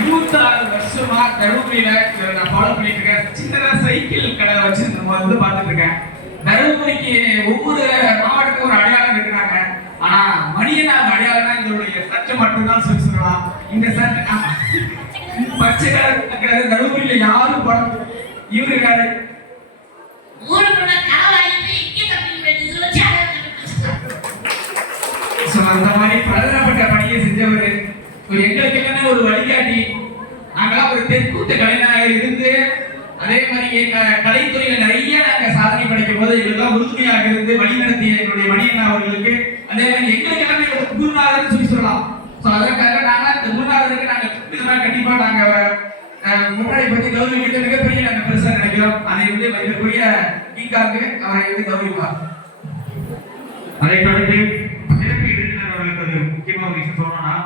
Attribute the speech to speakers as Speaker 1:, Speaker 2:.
Speaker 1: இருபத்தாறு வருஷமா தருமபுரியில நான் ஃபாலோ பண்ணிட்டு இருக்கேன் சின்னதா சைக்கிள் கடை வச்சு நம்ம வந்து பார்த்துட்டு இருக்கேன் தருமபுரிக்கு ஒவ்வொரு மாவட்டத்துக்கும் ஒரு அடையாளம் இருக்கிறாங்க ஆனா மணியனாக அடையாளம்னா இதனுடைய சட்டை மட்டும்தான் சொல்லி சொல்லலாம். இந்த சட்டை பச்சை கலர் தருமபுரியில யாரும் படம் இவரு யாரு?
Speaker 2: ஊருக்குள்ள களவாடிட்டு
Speaker 1: எங்களுக்கெல்லாம் ஒரு வழிகாட்டி நாங்களாம் ஒரு தெற்கூத்து கலைஞராக இருந்து அதே மாதிரி கலைத்துறையில நிறைய நாங்க சாதனை படைக்கும் போது எங்களுக்கெல்லாம் உறுதுணையாக இருந்து வழிநடத்திய என்னுடைய மணியண்ணா அவர்களுக்கு அதே மாதிரி எங்களுக்கு எல்லாமே ஒரு குருநாதர்னு சொல்லி சொல்லலாம். ஸோ அதற்காக நாங்கள் இந்த குருநாதருக்கு நாங்கள் இதெல்லாம் கண்டிப்பா நாங்க முன்னாடி பற்றி கௌரவிக்கிறது மிகப்பெரிய நாங்கள் பெருசாக நினைக்கிறோம். அதை வந்து மிகப்பெரிய கீக்காக்கு அவரை வந்து கௌரவிப்பார்.
Speaker 3: அதை தொடர்ந்து சிறப்பு விருந்தினர் அவர்களுக்கு முக்கியமாக ஒரு விஷயம் சொல்லணும்னா